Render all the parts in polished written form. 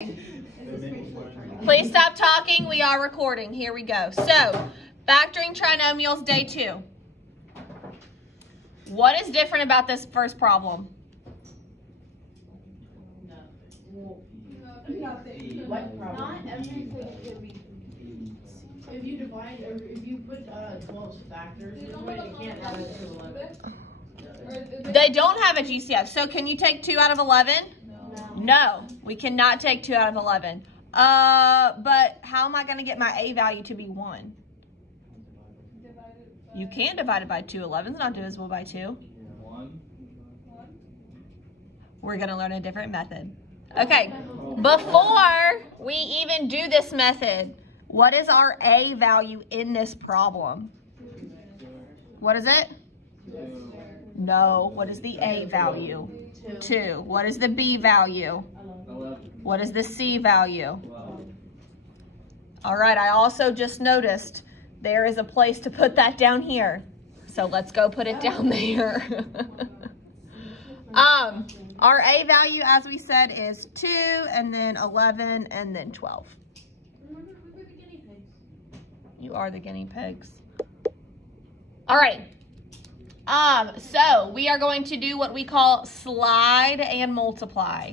Please stop talking. We are recording. Here we go. So, factoring trinomials, day 2. What is different about this first problem? Nothing. What problem? Not everything can be. If you divide, if you put 12 factors, it can't add it to 11. They don't have a GCF. So, can you take 2 out of 11? No, we cannot take 2 out of 11. But how am I going to get my A value to be 1? You can divide it by 2. 11 is not divisible by 2. We're going to learn a different method. Okay, before we even do this method, what is our A value in this problem? What is it? No, what is the A value? 2. What is the B value? 11. What is the C value? 12. All right, I also just noticed there is a place to put that down here. So let's go put it down there. Our A value, as we said, is 2, and then 11, and then 12. Remember, we were the guinea pigs. You are the guinea pigs. All right. So we are going to do what we call slide and multiply.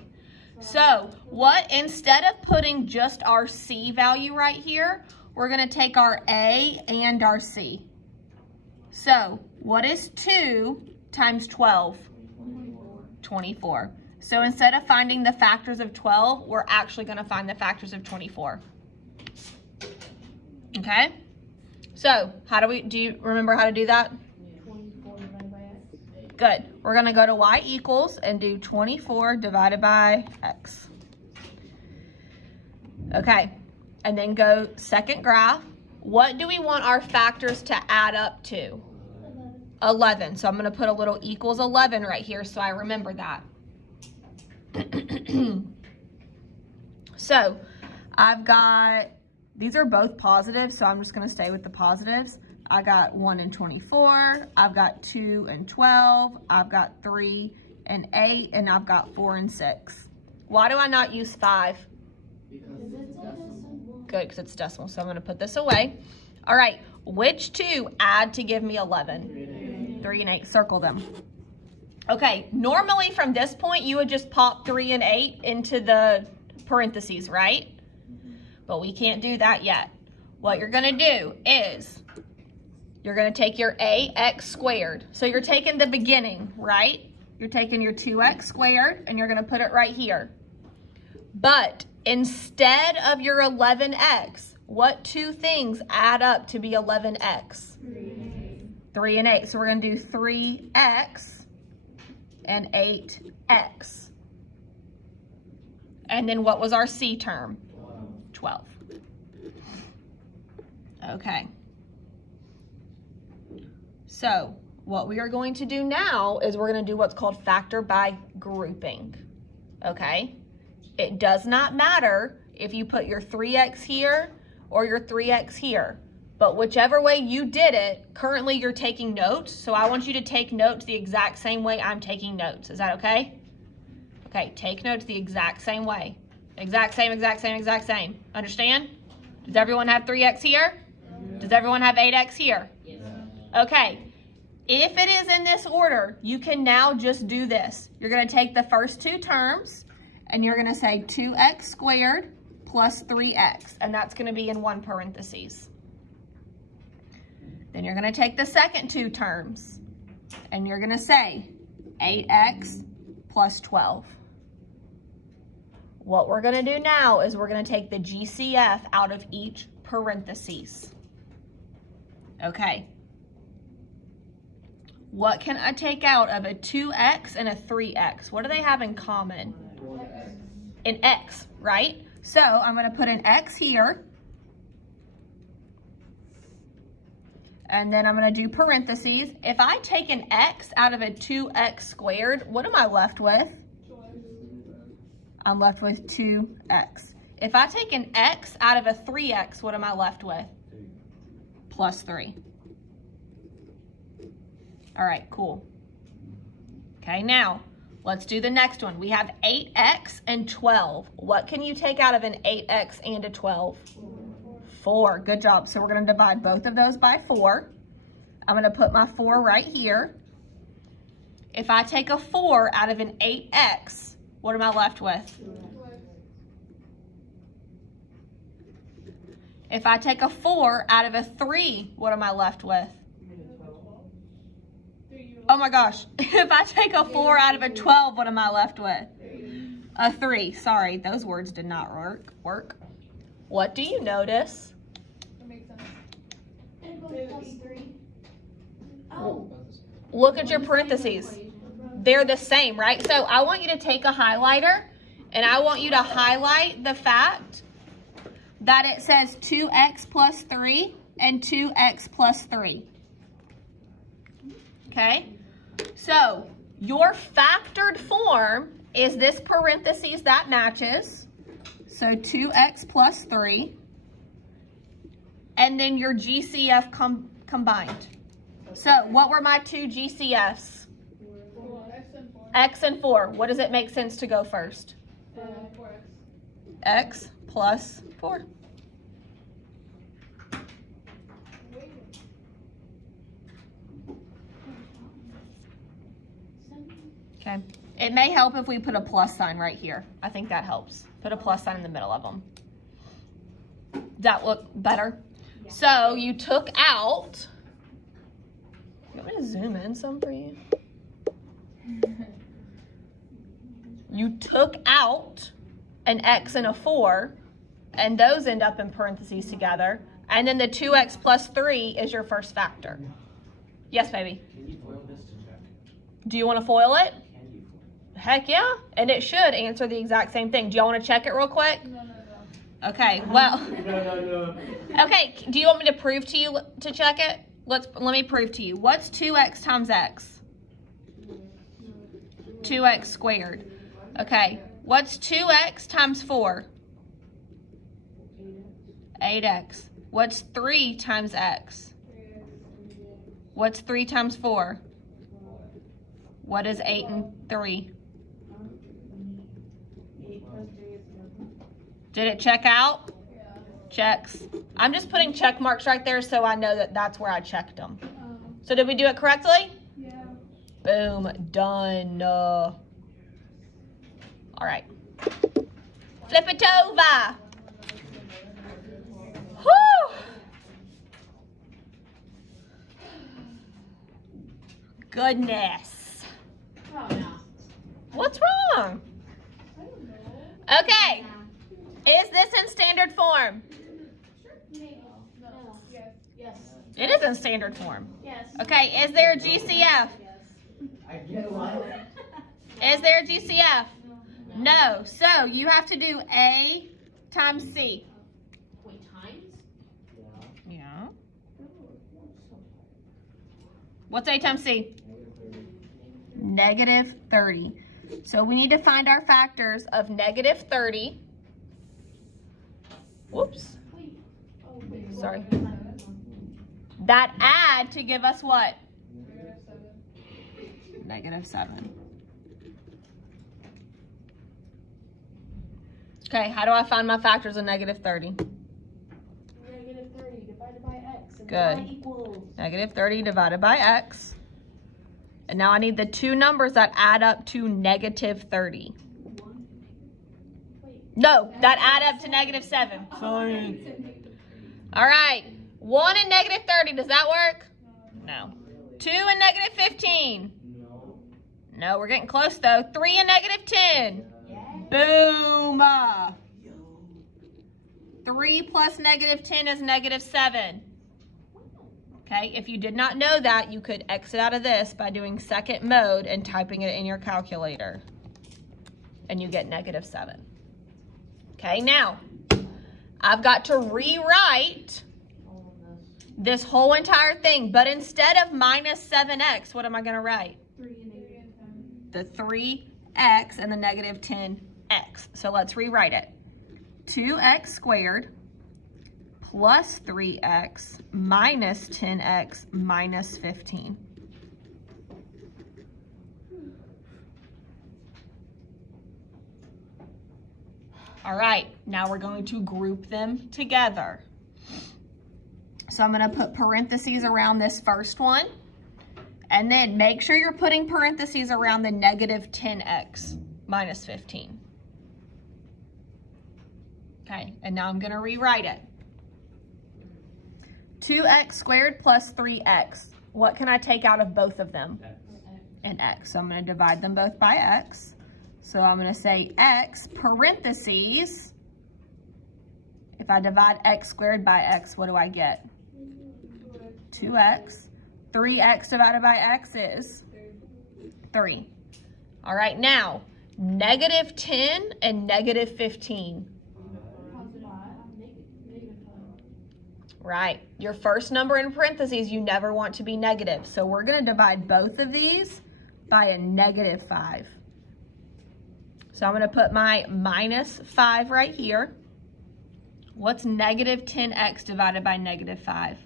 So what, instead of putting just our C value right here, we're going to take our A and our C. So what is 2 times 12? 24. So instead of finding the factors of 12, we're actually going to find the factors of 24. Okay? So do you remember how to do that? 24 divided by x. Good. We're going to go to y equals and do 24 divided by x. Okay. And then go second graph. What do we want our factors to add up to? 11. So I'm going to put a little equals 11 right here so I remember that. So I've got, these are both positive, so I'm just going to stay with the positives. I got 1 and 24, I've got 2 and 12, I've got 3 and 8, and I've got 4 and 6. Why do I not use 5? Good, because it's decimal, so I'm going to put this away. All right, which 2 add to give me 11? 3 and 8, circle them. Okay, normally from this point, you would just pop 3 and 8 into the parentheses, right? But we can't do that yet. What you're going to do is you're going to take your ax squared. So you're taking the beginning, right? You're taking your 2x squared, and you're going to put it right here. But instead of your 11x, what 2 things add up to be 11x? 3 and 8. So we're going to do 3x and 8x. And then what was our C term? 12. Okay. So what we are going to do now is we're going to do what's called factor by grouping. Okay? It does not matter if you put your 3x here or your 3x here. But whichever way you did it, currently you're taking notes. So I want you to take notes the exact same way I'm taking notes. Is that okay? Okay, take notes the exact same way. Exact same, exact same, exact same. Understand? Does everyone have 3x here? Does everyone have 8x here? Yes. Okay. If it is in this order, you can now just do this. You're going to take the first 2 terms, and you're going to say 2x squared plus 3x, and that's going to be in 1 parentheses. Then you're going to take the second 2 terms, and you're going to say 8x plus 12. What we're going to do now is we're going to take the GCF out of each parentheses. Okay. What can I take out of a 2x and a 3x? What do they have in common? An x, right? So I'm going to put an x here. And then I'm going to do parentheses. If I take an x out of a 2x squared, what am I left with? I'm left with 2x. If I take an x out of a 3x, what am I left with? Plus 3. All right, cool. Okay, now Let's do the next one. We have 8x and 12. What can you take out of an 8x and a 12? 4. Good job. So we're going to divide both of those by 4. I'm going to put my 4 right here. If I take a 4 out of an 8x, what am I left with? If I take a 4 out of a 3, what am I left with? Oh my gosh. If I take a 4 out of a 12, what am I left with? A 3. Sorry, those words did not work. What do you notice? That makes sense. And it goes +3. Oh. Look at your parentheses. They're the same, right? So I want you to take a highlighter and I want you to highlight the fact that it says 2x plus 3 and 2x plus 3. Okay? So your factored form is this parentheses that matches. So 2x plus 3. And then your GCF combined. So what were my two GCFs? 4. X and 4. What does it make sense to go first? 4x. X plus 4. Okay. It may help if we put a plus sign right here. I think that helps. Put a plus sign in the middle of them. Does that look better? Yeah. So you took out, you want me to zoom in some for you? You took out an X and a 4, and those end up in parentheses together. And then the 2x plus 3 is your first factor. Yes, baby? Can you foil this to check? Do you want to foil it? Can you foil? Heck yeah. And it should answer the exact same thing. Do y'all want to check it real quick? No. Okay, well. No. Okay, do you want me to prove to you to check it? Let me prove to you. What's 2x times x? 2x squared. Okay, what's 2x times 4? 8x. What's 3 times x? What's 3 times 4? What is 8 and 3? Did it check out? Yeah. Checks. I'm just putting check marks right there so I know that that's where I checked them. So did we do it correctly? Yeah. Boom. Done. All right. Flip it over. Whew. Goodness. Oh, no. What's wrong? I don't know. Okay. Is this in standard form? No. Yes. It is in standard form. Yes. Okay. Is there a GCF? Yes. I get one. Is there a GCF? No. So you have to do A times C. Wait, times? Yeah. What's A times C? Negative 30. So we need to find our factors of negative 30. Whoops. Sorry. That add to give us what? Negative 7. Okay, how do I find my factors of negative 30? Negative 30 divided by x. And Good. y equals. Negative 30 divided by x. And now I need the two numbers that add up to negative 30. No, that add up to negative 7. Sorry. All right. 1 and negative 30, does that work? No. 2 and negative 15. No. No, we're getting close though. 3 and negative 10. Boom. 3 plus negative 10 is negative 7. Okay, if you did not know that, you could exit out of this by doing second mode and typing it in your calculator. And you get negative 7. Okay, now, I've got to rewrite this whole entire thing. But instead of minus 7x, what am I going to write? 3 and negative 10. The 3x and the negative 10x. So let's rewrite it. 2x squared plus 3x minus 10x minus 15. All right, now we're going to group them together. So I'm gonna put parentheses around this first one, and then make sure you're putting parentheses around the negative 10x minus 15. Okay, and now I'm gonna rewrite it. 2x squared plus 3x. What can I take out of both of them? An x. So I'm gonna divide them both by x. So I'm gonna say x parentheses. If I divide x squared by x, what do I get? 2x. 3x divided by x is 3. All right, now, negative 10 and negative 15. Right, your first number in parentheses, you never want to be negative. So we're gonna divide both of these by a negative 5. So I'm gonna put my minus 5 right here. What's negative 10x divided by negative 5?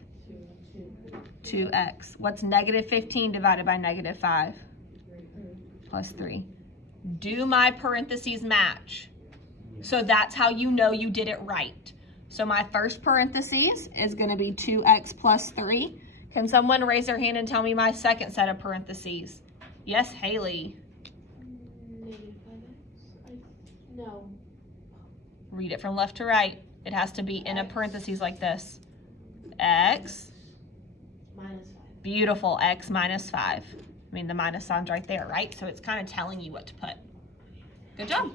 2x. What's negative 15 divided by negative 5? Plus 3. Do my parentheses match? So that's how you know you did it right. So my first parentheses is gonna be 2x plus 3. Can someone raise their hand and tell me my second set of parentheses? Yes, Haley. Negative 5x? No. Read it from left to right. It has to be in a parentheses like this. X. Minus 5. Beautiful, x minus 5. I mean, the minus sign's right there, right? So it's kind of telling you what to put. Good job.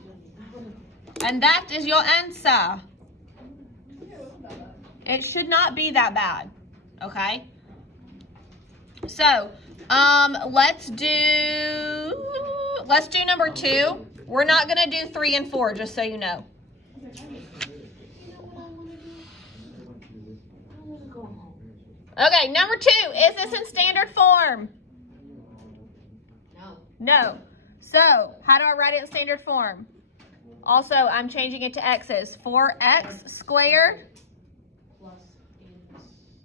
And that is your answer. It should not be that bad, okay? So, let's do number 2. We're not gonna do 3 and 4, just so you know. Okay, number 2, is this in standard form? No. No. So, how do I write it in standard form? Also, I'm changing it to x's. 4x squared. Plus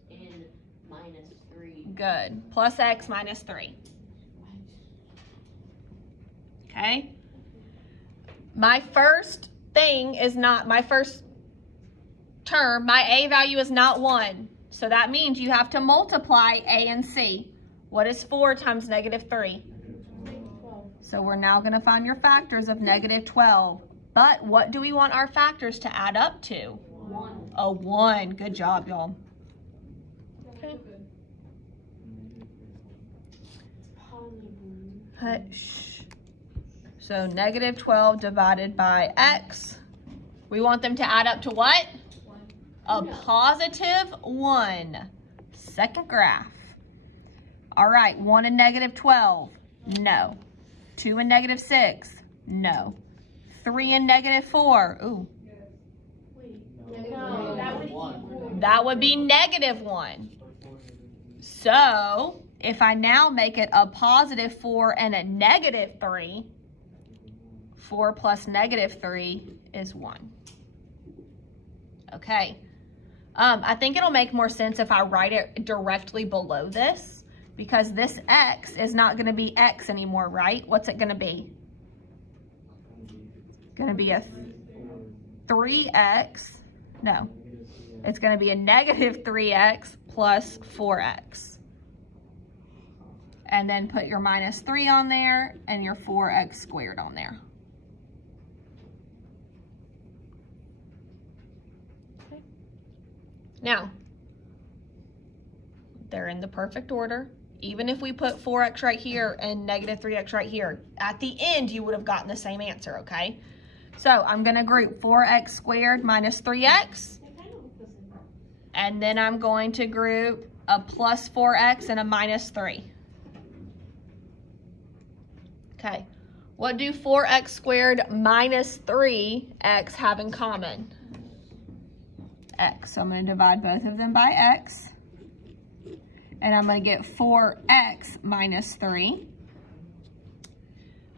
in minus 3. Good. Plus x minus 3. Okay? My first thing is not, my first term, my a value is not 1. So that means you have to multiply a and c. What is 4 times negative 3? 12. So we're now going to find your factors of negative 12. But what do we want our factors to add up to? 1. A 1. Good job, y'all. Okay. Shh. So negative 12 divided by x. We want them to add up to what? A positive 1. Second graph. All right, 1 and negative 12. No. 2 and negative 6. No. 3 and negative 4. Ooh. No, That would be negative 1. So, if I now make it a positive 4 and a negative 3, 4 plus negative 3 is 1. Okay. I think it'll make more sense if I write it directly below this, because this x is not going to be x anymore, right? What's it going to be? It's going to be a 3x. No. It's going to be a negative 3x plus 4x. And then put your minus 3 on there and your 4x squared on there. Okay. Now, they're in the perfect order. Even if we put 4x right here and negative 3x right here, at the end you would have gotten the same answer, okay? So I'm going to group 4x squared minus 3x. And then I'm going to group a plus 4x and a minus 3. Okay, what do 4x squared minus 3x have in common? X. So I'm going to divide both of them by x. And I'm going to get 4x minus 3.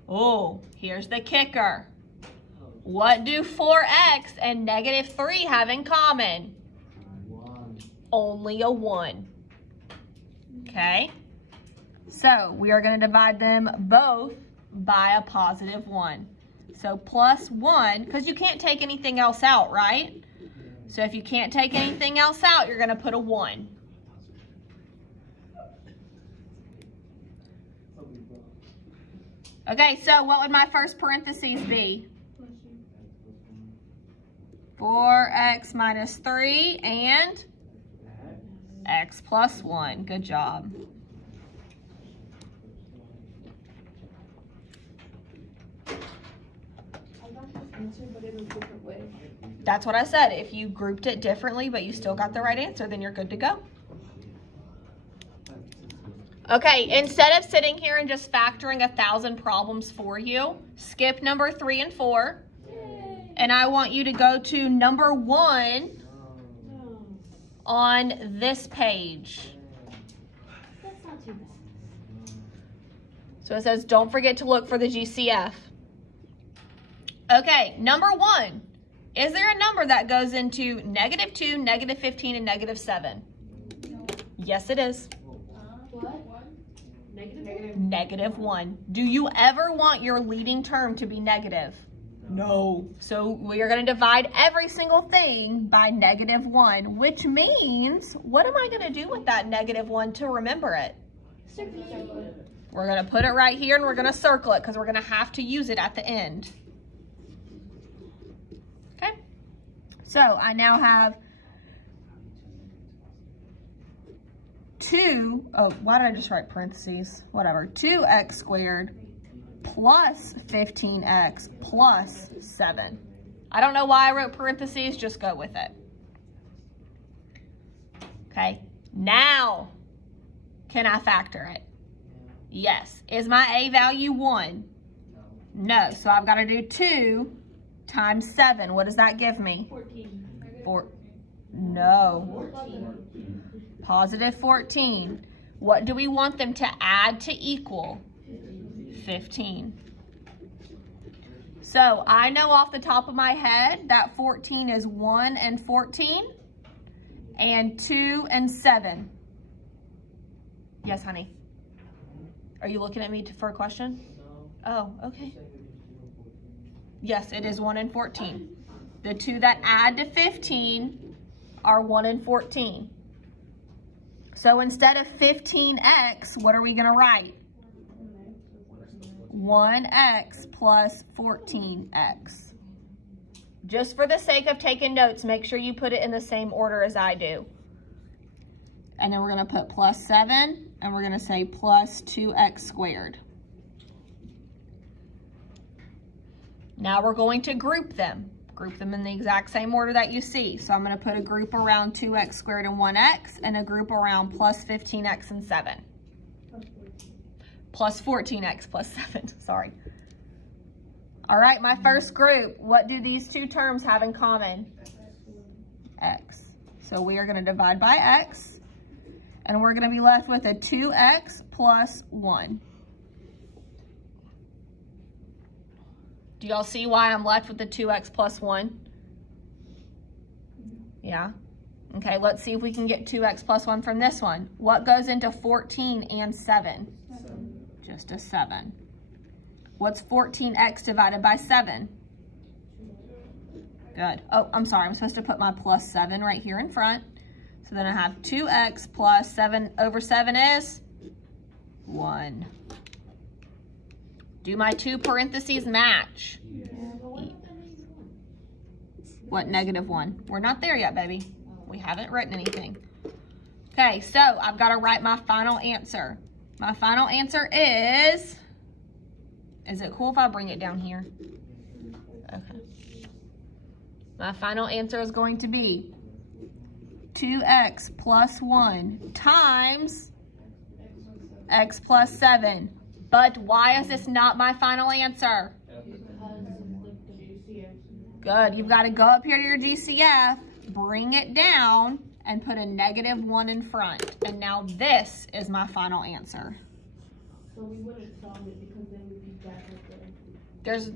Oh, here's the kicker. What do 4x and negative 3 have in common? Only a 1. Okay? So we are going to divide them both by a positive 1. So plus 1, because you can't take anything else out, right? So if you can't take anything else out, you're going to put a 1. Okay, so what would my first parentheses be? 4x minus 3 and x plus 1. Good job. But in a different way. That's what I said. If you grouped it differently, but you still got the right answer, then you're good to go. Okay, instead of sitting here and just factoring 1,000 problems for you, skip number 3 and 4. Yay. And I want you to go to number 1 on this page. That's not too bad. So it says, don't forget to look for the GCF. Okay, number 1. Is there a number that goes into -2, -15, and -7? No. Yes, it is. What? Negative? -1. Do you ever want your leading term to be negative? No. So we are going to divide every single thing by -1, which means, what am I going to do with that -1 to remember it? Circle it. We're going to put it right here and we're going to circle it because we're going to have to use it at the end. Okay. So I now have 2, oh, why did I just write parentheses? Whatever, 2x squared plus 15x plus 7. I don't know why I wrote parentheses, just go with it. Okay, now, can I factor it? Yes. Is my a value 1? No, so I've got to do 2 times 7. What does that give me? 14. No. 14. Positive 14. What do we want them to add to equal? 15. So I know off the top of my head that 14 is 1 and 14 and 2 and 7. Yes, honey. Are you looking at me for a question? Oh, okay. Yes, it is 1 and 14. The two that add to 15 are 1 and 14. So instead of 15x, what are we going to write? 1x plus 14x. Just for the sake of taking notes, make sure you put it in the same order as I do. And then we're going to put plus 7, and we're going to say plus 2x squared. Now we're going to group them. Group them in the exact same order that you see. So I'm going to put a group around 2x squared and 1x, and a group around plus 15x and 7. Plus 14x plus 7, sorry. All right, my first group, what do these two terms have in common? X. So we are going to divide by x, and we're going to be left with a 2x plus 1. Do y'all see why I'm left with the 2x plus 1? Yeah? Okay, let's see if we can get 2x plus 1 from this one. What goes into 14 and 7? 7. Just a 7. What's 14x divided by 7? Good. Oh, I'm sorry. I'm supposed to put my plus 7 right here in front. So then I have 2x plus 7 over 7 is 1. Do my two parentheses match? Yeah, What, -1? We're not there yet, baby. We haven't written anything. Okay, so I've got to write my final answer. My final answer is it cool if I bring it down here? Okay. My final answer is going to be 2x plus 1 times x plus 7. But why is this not my final answer? Good. You've got to go up here to your GCF, bring it down, and put a -1 in front. And now this is my final answer. So we wouldn't solve it because then we'd be back at the... There's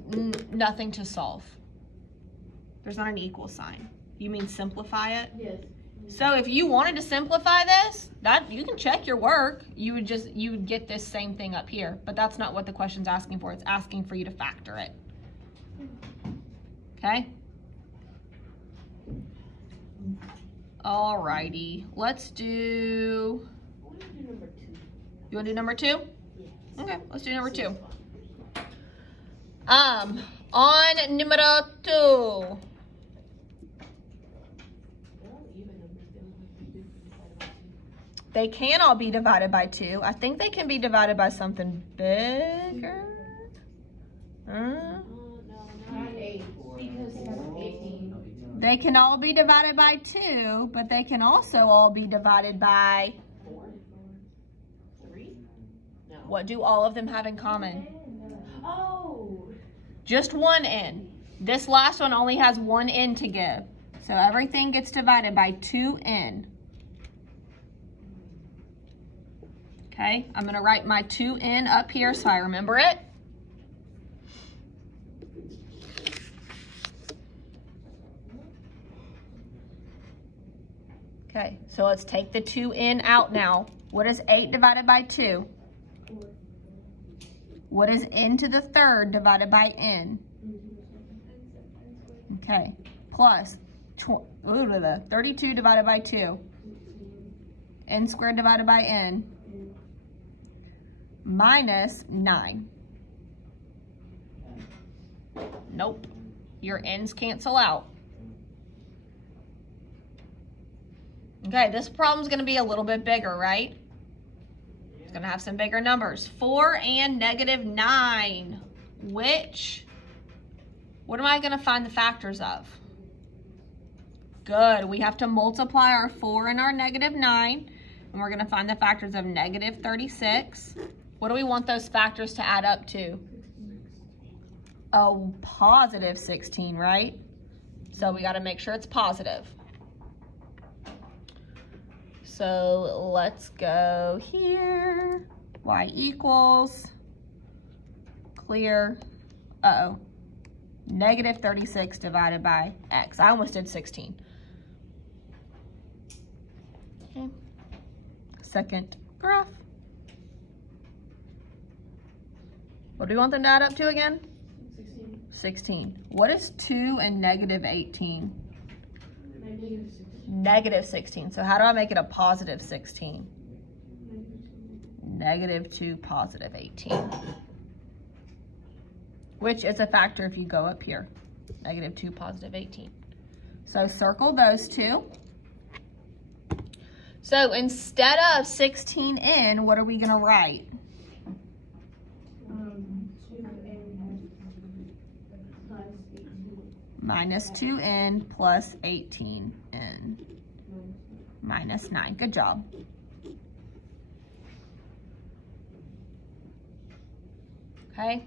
nothing to solve. There's not an equal sign. You mean simplify it? Yes. So if you wanted to simplify this, that you can check your work. You would get this same thing up here, but that's not what the question's asking for. It's asking for you to factor it. Okay. Alrighty, let's do, you wanna do number 2? Okay, let's do number 2. On numero 2. They can all be divided by 2. I think they can be divided by something bigger. Not 8, because 18. They can all be divided by 2, but they can also all be divided by 4? 3? No. what do all of them have in common? Oh! Just one n. This last one only has one n to give. So everything gets divided by 2n. Okay, I'm gonna write my 2n up here so I remember it. Okay, so let's take the 2n out now. What is 8 divided by 2? What is n to the 3rd divided by n? Okay, plus 32 divided by 2. N squared divided by n. Minus 9. Nope, your n's cancel out. Okay, this problem's gonna be a little bit bigger, right? It's gonna have some bigger numbers. 4 and negative 9. What am I gonna find the factors of? Good, we have to multiply our 4 and our negative 9, and we're gonna find the factors of negative 36. What do we want those factors to add up to? Oh, positive 16, right? So we gotta make sure it's positive. So let's go here. Y equals, clear, negative 36 divided by x. I almost did 16. Okay. Second graph. What do we want them to add up to again? 16. 16. What is 2 and negative 18? Negative 16. Negative 16. So how do I make it a positive 16? Negative 2, positive 18. Which is a factor if you go up here. Negative 2, positive 18. So circle those two. So instead of 16n, what are we going to write? 2n plus 18. Minus 2n plus 18n. Minus 9. Good job. Okay.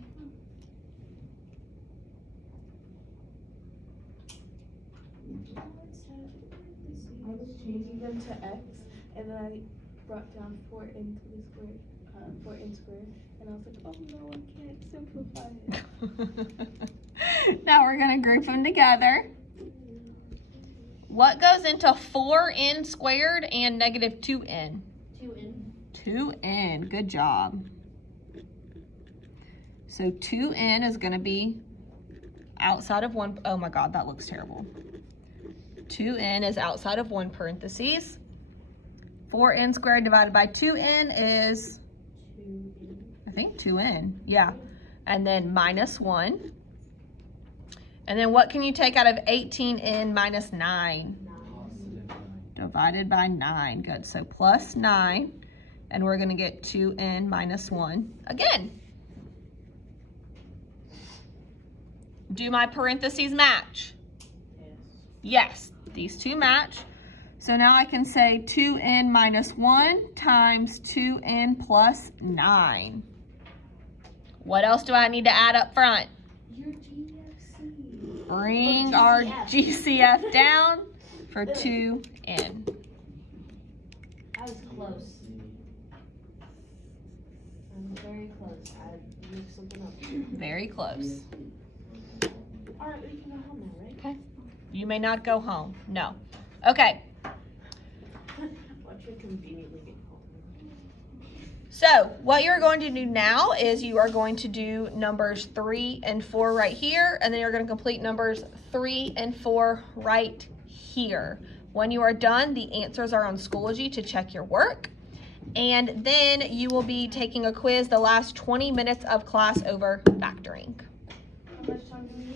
I was changing them to x, and then I brought down 4n to the square, 4n squared, and I was like, oh no, I can't simplify it. Now we're going to group them together. What goes into 4n squared and negative 2n? 2n. 2n. Good job. So 2n is going to be outside of one. Oh my God, that looks terrible. 2n is outside of one parentheses. 4n squared divided by 2n is, I think 2n. Yeah. And then minus 1. And then what can you take out of 18n minus 9? Divided by 9. Good. So plus 9. And we're going to get 2n minus 1 again. Do my parentheses match? Yes, these two match. So now I can say 2n minus 1 times 2n plus 9. What else do I need to add up front? Your GFC. Bring our GCF down for 2n. I was close. I'm very close. I mixed something up. Very close. Alright, we can go home now, right? Okay. You may not go home. No. Okay. Watch her conveniently get home. So what you're going to do now is you are going to do numbers 3 and 4 right here, and then you're going to complete numbers 3 and 4 right here. When you are done, the answers are on Schoology to check your work. And then you will be taking a quiz the last 20 minutes of class over factoring. How much time do we need?